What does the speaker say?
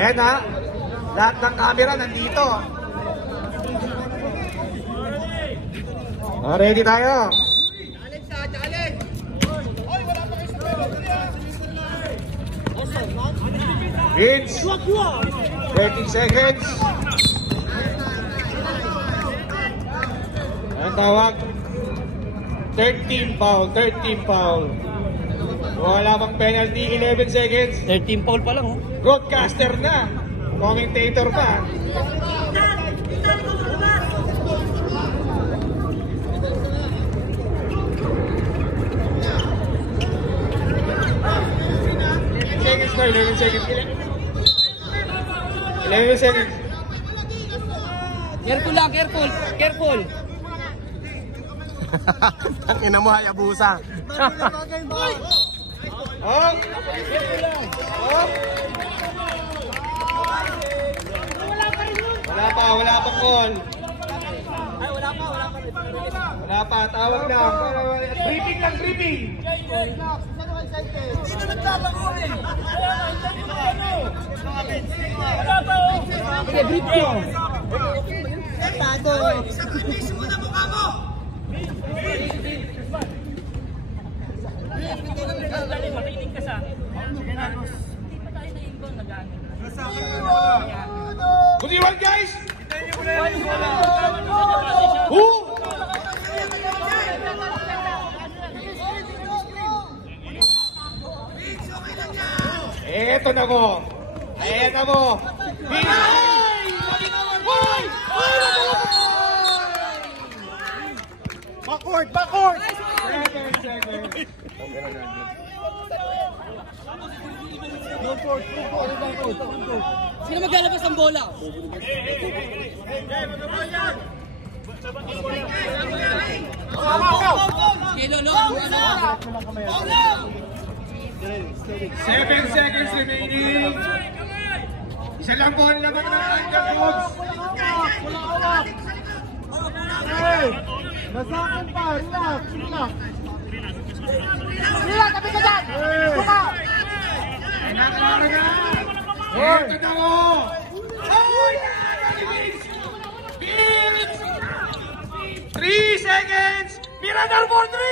Ayan ha. Lahat ng camera nandito. Ready tayo. Challenge! Oy, wala pa kayo sa pera. Vince. 30 seconds. Ang tawag. 13 foul. Wala pang penalty, 11 seconds. 13 foul pa lang, oh. Broadcaster na. Commentator pa. Seconds na, 11 seconds. 11 seconds. Careful lang, careful. Ang ina mo, Hayabusa. Oh! Wala pa call. Wala pa, tawag lang. Briefing. Sino nagtatango eh? Okay, brief ko. Sakripisyo mo na mukha mo! Makinig ka sa. Hindi pa tayo na inbound nag-ano. Good evening, guys! Eto na mo! Backward! 7 seconds. Sino maglalabas ng bola? Lolo. 7 seconds remaining. Isa lang po ang laban ng Underdogs. Masakan pa! Relax! Tabi ka dyan! Buka! Nakarga! Ito na mo! Oh, Vince! 3 seconds! Mirador for 3!